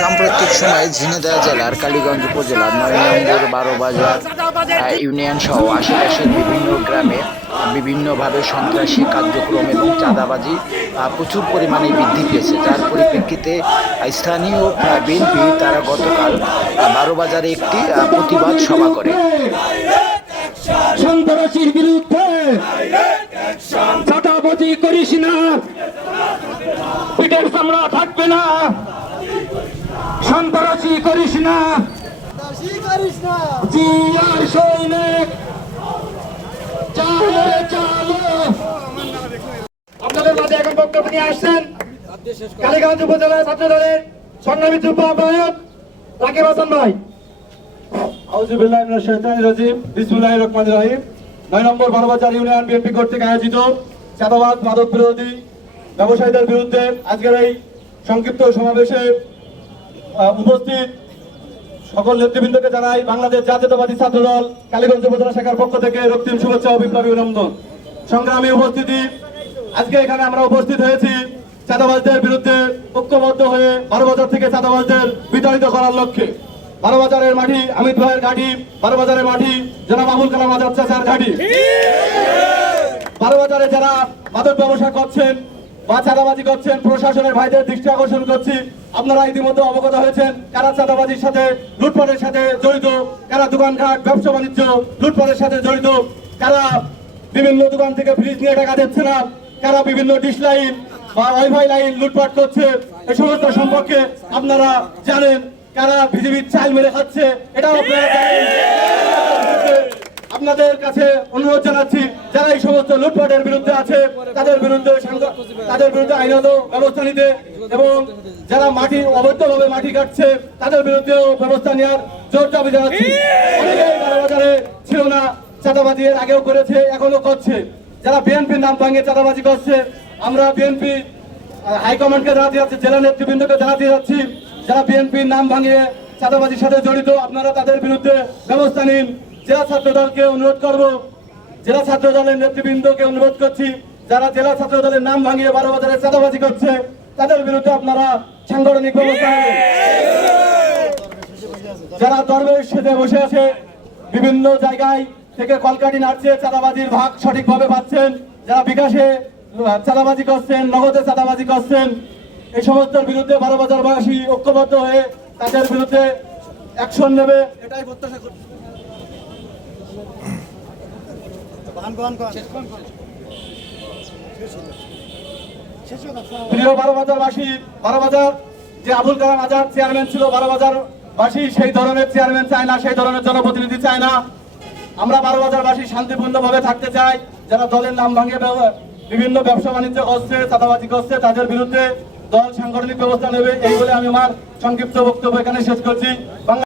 সাম্প্রতিক সময়ে ঝিনাইদহ জেলার কালীগঞ্জ উপজেলার নয় নম্বর বারো বাজার ইউনিয়ন সহ আশেপাশের বিভিন্ন গ্রামে বিভিন্নভাবে সন্ত্রাসী কার্যক্রম এবং চাঁদাবাজি প্রচুর পরিমাণে বৃদ্ধি পেয়েছে। যার পরিপ্রেক্ষিতে স্থানীয় বিএনপি তারা গতকাল বারো বাজারে একটি প্রতিবাদ সভা করে। সন্ত্রাসীর বিরুদ্ধে চাটাবাজি করিস না। পিঠের চামড়া থাকবে না। সন্ত্রাসী করিস না। জিয়ার সৈনিক। চালো চালো। আপনাদের মাঝে এখন বক্তব্য নিয়ে আসছেন কালীগঞ্জ উপজেলা ছাত্র দলের সংগ্রামী যুব আহ্বায়ক রাকিব হাসান ভাই। আউজুবিল্লাহ মিনাশ শাইতানির রাজিম। বিসমিল্লাহির রহমানির রহিম। নয় নম্বর বারোবাজার ইউনিয়ন বিএনপি কর্তৃক আয়োজিত চাঁদাবাদ মাদক বিরোধী ব্যবসায়ীদের বিরুদ্ধে আজকের এই সংক্ষিপ্ত সমাবেশে উপস্থিত সকল নেতৃবৃন্দকে জানাই বাংলাদেশ জাতীয়তাবাদী ছাত্র দল কালীগঞ্জ উপজেলা শাখার পক্ষ থেকে রক্তিম শুভেচ্ছা ও বিপ্লবী অভিনন্দন। সংগ্রামী উপস্থিতি, আজকে এখানে আমরা উপস্থিত হয়েছি চাঁদাবাজদের বিরুদ্ধে ঐক্যবদ্ধ হয়ে বারো বাজার থেকে চাঁদাবাজদের বিতাড়িত করার লক্ষ্যে। বারো বাজারের মাটি অমিত ভাইয়ের বারো বাজারের মাটি জনাব আবুল কালাম আজাদ ঘাটি। বারো বাজারে যারা মাদক ব্যবসা করছেন বা চাঁদাবাজি করছেন, প্রশাসনের ভাইদের দৃষ্টি আকর্ষণ করছি। আপনারা ইতিমধ্যে অবগত হয়েছেন, কারা চাঁদাবাজির সাথে লুটপাটের সাথে জড়িত, কারা দোকানঘাট, ব্যবসা বাণিজ্য, লুটপাটের সাথে জড়িত, কারা বিভিন্ন দোকান থেকে ফ্রিজ নিয়ে টাকা দিচ্ছে না, কারা বিভিন্ন ডিশ লাইন বা ওয়াইফাই লাইন লুটপাট করছে এই সমস্ত সম্পর্কে আপনারা জানেন, কারা বিজেপির চাল মেরে খাচ্ছে, এটাও আপনারা জানেন। আপনাদের কাছে অনুরোধ জানাচ্ছি, যারা এই সমস্ত লুটপাটের বিরুদ্ধে আছে, তাদের বিরুদ্ধে তাদের বিরুদ্ধে আইনত ব্যবস্থা নিতে এবং যারা মাটি, অবৈধভাবে মাটি কাটছে, তাদের বিরুদ্ধেও ব্যবস্থা নেওয়ার জোর দাবি জানাচ্ছি। বাজারে ছিল না, চাঁদাবাজি এর আগেও করেছে, এখনও করছে। যারা বিএনপির নাম ভাঙে চাঁদাবাজি করছে, আমরা বিএনপি হাইকমান্ডকে জানাতে যাচ্ছি, জেলা নেতৃবৃন্দকে জানাতে যাচ্ছি, যারা বিএনপির নাম ভাঙিয়ে চাঁদাবাজির সাথে জড়িত, আপনারা তাদের বিরুদ্ধে ব্যবস্থা নিন। জেলা ছাত্র দলকে অনুরোধ করব, জেলা ছাত্র দলের নেতৃবৃন্দকে অনুরোধ করছি, যারা জেলা ছাত্র দলের নাম ভাঙিয়ে বারো বাজারে চাঁদাবাজি করছে, তাদের বিরুদ্ধে আপনারা সাংগঠনিক ব্যবস্থা যারা দরবেশ সেজে বসে আছে, বিভিন্ন জায়গায় থেকে কলকাটি নাড়ছে, চাঁদাবাজির ভাগ সঠিকভাবে পাচ্ছেন, যারা বিকাশে চাঁদাবাজি করছেন, নগদে চাঁদাবাজি করছেন, এই সমস্ত বিরুদ্ধে বারো বাজারবাসী ঐক্যবদ্ধ হয়ে তাদের বিরুদ্ধে অ্যাকশন নেবে। এটাই প্রত্যাশা করছি প্রিয় বারো বারো বাজার, যে আবুল কালাম আজাদ চেয়ারম্যান ছিল, বারো সেই ধরনের চেয়ারম্যান চায় না, সেই ধরনের জনপ্রতিনিধি চায় না। আমরা বারো বাজার বাসী শান্তিপূর্ণ ভাবে থাকতে চাই, যারা দলের নাম ভাঙিয়ে বিভিন্ন ব্যবসা বাণিজ্য করছে চাঁদাবাজি করছে, তাদের বিরুদ্ধে দল সাংগঠনিক ব্যবস্থা নেবে, এই বলে আমি আমার সংক্ষিপ্ত বক্তব্য এখানে শেষ করছি।